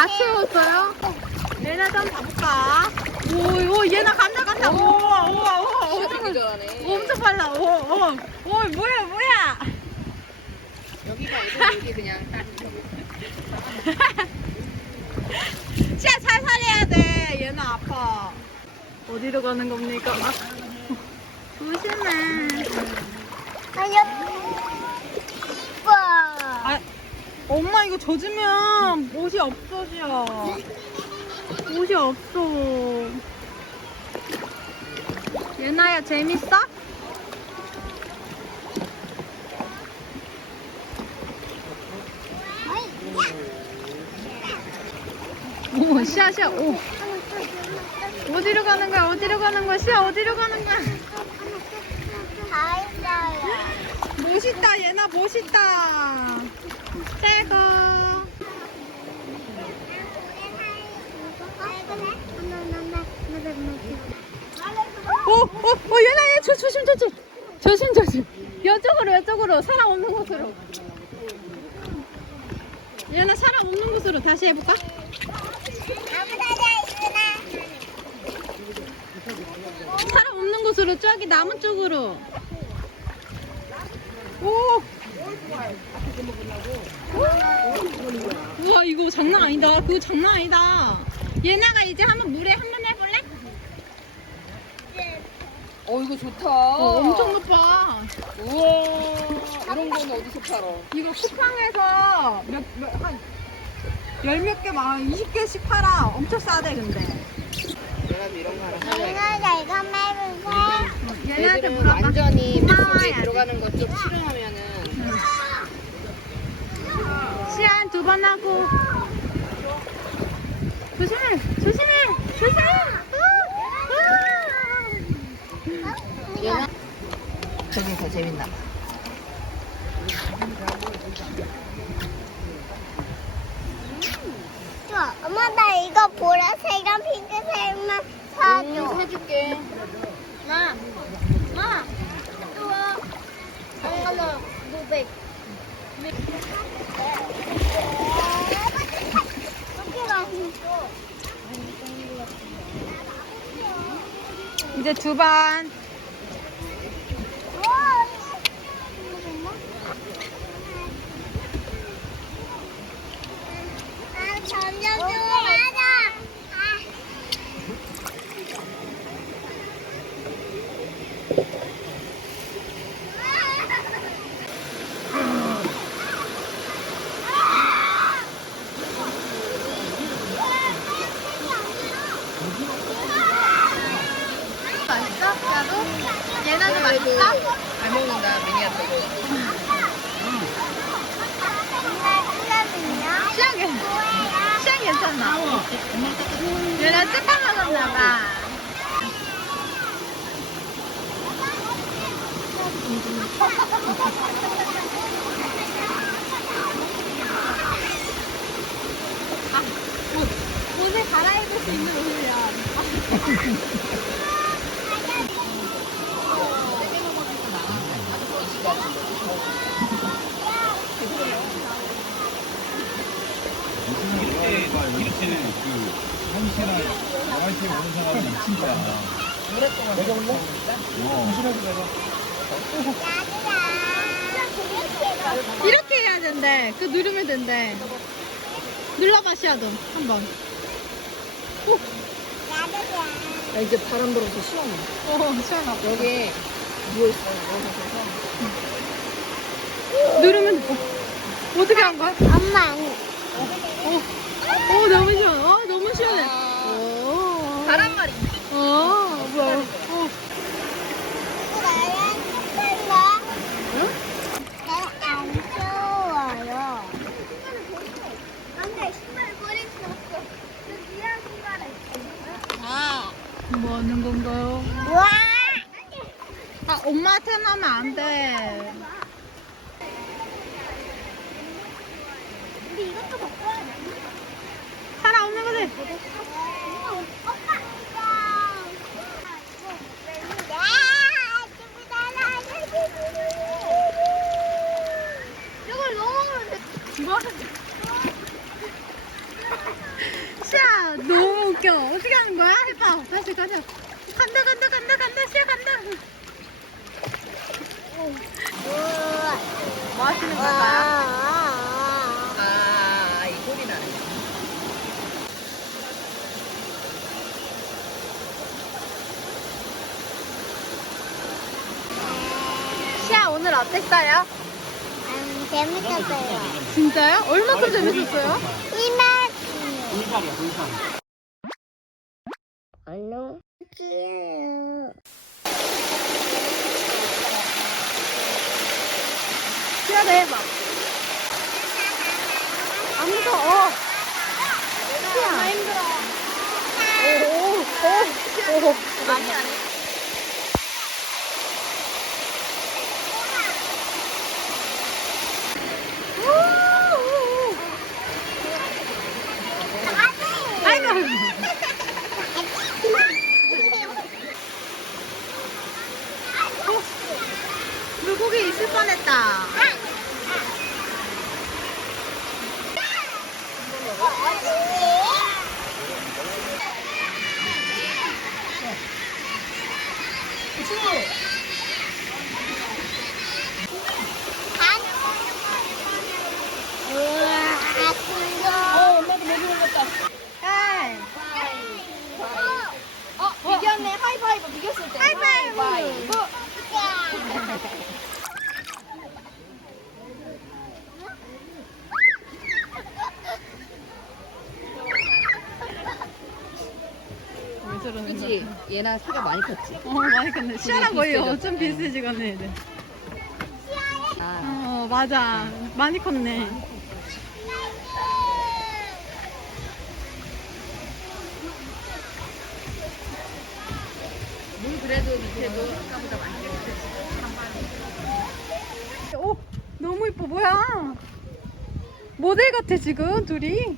다 채웠어요? 얘나 좀 가볼까? 오, 얘나 간다. 오. 되게 잘하네. 오, 엄청 빨라. 오, 뭐야. 여기가 어디 여기 그냥 딱. 시야 잘 살려야 돼. 얘는 아파. 어디로 가는 겁니까? 조심해. 아, 엄마 이거 젖으면 옷이 없어져. 옷이 없어. 예나야 재밌어? 오, 시야. 오. 어디로 가는 거야? 시야 어디로 가는 거야? 멋있다, 얘나 멋있다. 최고. 얘나 얘 조심. 이쪽으로 사람 없는 곳으로. 얘나 사람 없는 곳으로 다시 해볼까? 사람 없는 곳으로 저기 나무 쪽으로. 오! 우와 이거 장난 아니다. 그거 장난 아니다. 예나가 이제 한번 물에 한번 해볼래? 이거 좋다. 엄청 높아. 우와. 이런 거는 어디서 팔아? 이거 쿠팡에서 한 열 몇 개 막 20개씩 팔아. 엄청 싸대 근데. 내가 이런 거 하나 사야 얘네한테 애들은 물어봐. 완전히 물속에 고마워야지. 들어가는 것 좀 싫어하면은 시안 2번 하고. 조심해. 얘가 저기 더 재밌나 봐. 엄마 나 이거 보라색이랑 핑크색만 사줘. 해줄게. 마. 우와. 잠깐만. 500. 이렇게 맛있어. 이제 2번. 우와. 점점 좋아하자. 맛있어? 나도? 얘나도 맛있어? 잘 먹는다 미니한테. 시향 괜찮나? 얘나 찌까 먹었나봐. 옷을 갈아입을 수 있는 옷이야. 이렇게 그 한시나 11시에 오는 사람이 미친 거야. 내가 올래? 이렇게 해야 된대. 그 누르면 된대. 눌러봐 시아도 한번. 나 이제 바람 불어서 시원해. 시원하고. 여기 누워있어. 누르면 어떻게 한 거야? 엄마. 너무 시원해. 너무 시원해. 오. 바람말이. 뭐야. 안 좋아요. 안돼 신발 버릴 수 없어. 미안 신발에. 뭐 하는 건가요? 와. 엄마한테 하면 안 돼. 우리 이것도 갖고 와야 돼. 사람 없는 거지? 엄마. 이걸 넘어가면 돼. 뭐? 보여. 어떻게 하는 거야? 해봐. 다시 가자. 간다, 시야 간다. 뭐 하시는 걸까요? 아, 이 소리 나네. 시야 오늘 어땠어요? 재밌었어요. 진짜요? 얼마큼 재밌었어요? 이만큼. 안녕. 시야도 해봐. 안 무서워. 시야. 나 힘들어. 오. 아니, 아니. 아이고. 물고기 있을 뻔했다. 엄마도 모기 올렸다. 에이. 이겼네. 하이파이브 비겼을 때. 하이파이브. 왜 저러는 거야? 그치? 얘나 키가 많이 컸지? 많이 컸네. 시아랑 거의 비슷해졌다. 좀 비슷해지겠네, 얘들. 아. 맞아. 많이 컸네. 물 그래도 밑에도 아까보다 많이 컸지. 오, 너무 이뻐. 뭐야? 모델 같아, 지금, 둘이.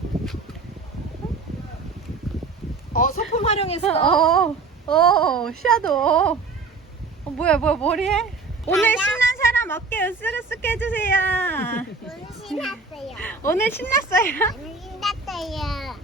소품 활용했어. 시아도. 뭐야, 머리에? 오늘 신난 사람 어깨 으쓱으쓱 해주세요. 신났어요. 오늘 신났어요? 신났어요.